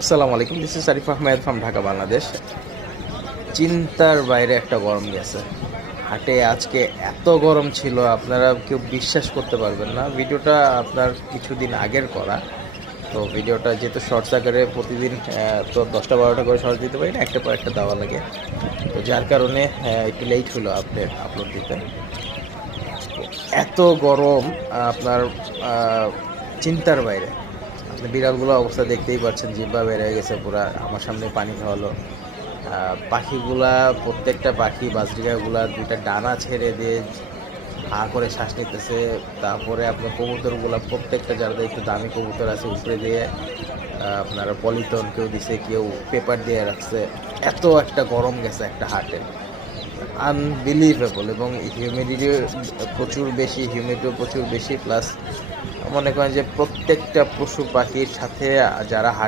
আসসালামু আলাইকুম, this is Arif Ahmed from Dhaka, Bangladesh. চিন্তার বাইরে একটা গরম গেছে হাটে। আজকে এত গরম ছিল, আপনারা কেউ বিশ্বাস করতে পারবেন না। ভিডিওটা আপনার কিছুদিন আগের করা, তো ভিডিওটা যেহেতু শর্টস আকারে প্রতিদিন তো 10টা-12টা করে শর্টস দিতে পারি না, একটা পর একটা দেওয়া লাগে, তো যার কারণে একটু লেট হলো আপলোড দিতে। এত গরম আপনার আহ, চিন্তার বাইরে। আপনি বিড়ালগুলো অবস্থা দেখতেই পাচ্ছেন, জিব্বা বের হয়ে গেছে পুরা, আমার সামনে পানি খাওয়ালো। পাখিগুলা, প্রত্যেকটা পাখি বাজরিকাগুলা দুইটা ডানা ছেড়ে দিয়ে হা করে শ্বাস নিতেছে। তারপরে আপনার কবুতরগুলা প্রত্যেকটা, যারা একটু দামি কবুতর আছে, উপরে দিয়ে আপনার পলিথন কেউ দিছে, কেউ পেপার দিয়ে রাখছে। এত একটা গরম গেছে একটা হাটে, আনবিলিভেবল। এবং হিউমিডিটি হিউমিডিটিও প্রচুর বেশি, প্লাস মনে করেন যে প্রত্যেকটা পশু পাখির সাথে যারা হাঁটে